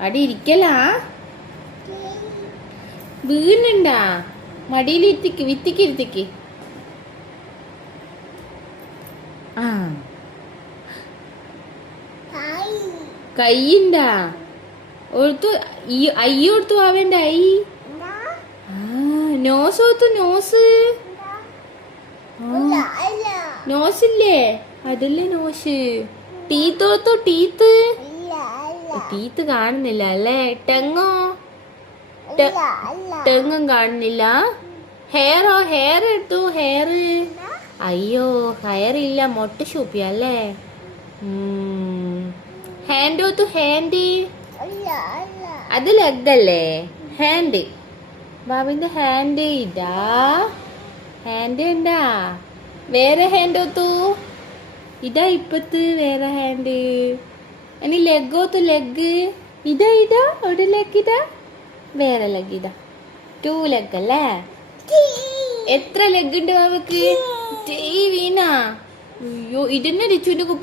അടി ഇരിക്കലാ വീണുണ്ടാ മടിയിൽ ഇരുത്തിക്ക് വിത്തിക്ക് ഇരുത്തിക്ക് ആ കയ്യിണ്ടാ ഓർത്തു അയ്യോർത്തു അവന്റെ ഐ നോസ് ഓർത്തു നോസ് നോസില്ലേ അതല്ലേ നോസ് ടീത്ത് ഓർത്തു ടീത്ത് ടീത്ത് കാണുന്നില്ല അല്ലേ ടെങ്ങോ ടെങ്ങും കാണുന്നില്ല ഹെയറോ ഹെയർ എടുത്തു ഹെയർ അയ്യോ ഹെയർ ഇല്ല മൊട്ട ഷൂപ്പിയ അല്ലേ ഹാൻഡ് ഓർത്തു ഹാൻഡ് അത് ലെഗ് അല്ലേ ഹാൻഡ് ബാബിന്റെ ഹാൻഡ് ഇതാ ഹാൻഡ് ഉണ്ടാ വേറെ ഹാൻഡ് ഓത്തു ഇതാ ഇപ്പത്ത് വേറെ ഹാൻഡ് ഇനി ലെഗ് ഓത്തു ലെഗ് ഇതാ ഇതാ ഒരു ലെഗ് ഇതാ വേറെ ലെഗ് ഇതാ 2 ലെഗ് അല്ലേ എത്ര ലെഗ് ഉണ്ട് ബാബക്ക് വീണ അയ്യോ ഇതന്നെ രിച്ചുവിന്റെ കുപ്പ